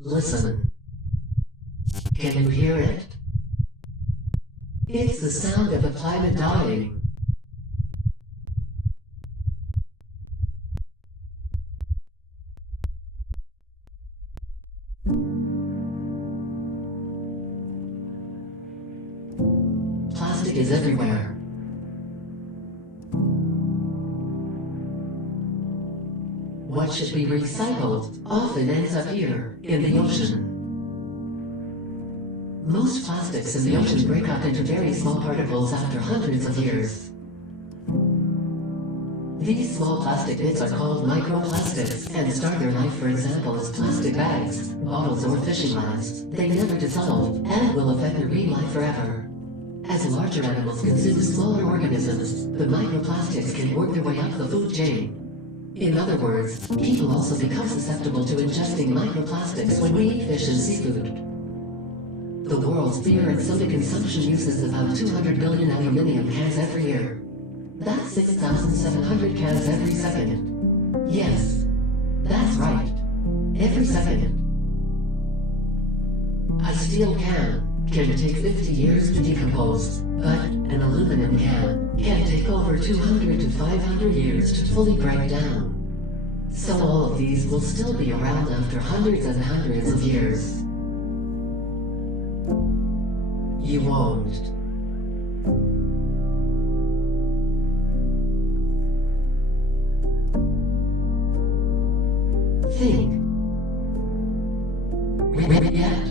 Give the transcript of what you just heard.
Listen. Can you hear it? It's the sound of a planet dying. Plastic is everywhere. What should be recycled often ends up here, in the ocean. Most plastics in the ocean break up into very small particles after hundreds of years. These small plastic bits are called microplastics and start their life, for example, as plastic bags, bottles, or fishing lines. They never dissolve and will affect marine life forever. As larger animals consume smaller organisms, the microplastics can work their way up the food chain. In other words, people also become susceptible to ingesting microplastics when we eat fish and seafood. The world's beer and soda consumption uses about 200 billion aluminum cans every year. That's 6,700 cans every second. Yes, that's right. Every second. A steel can can take 50 years to decompose, but an aluminum can take over 200 to 500 years to fully break down. So all of these will still be around after hundreds and hundreds of years. You won't. Think. React.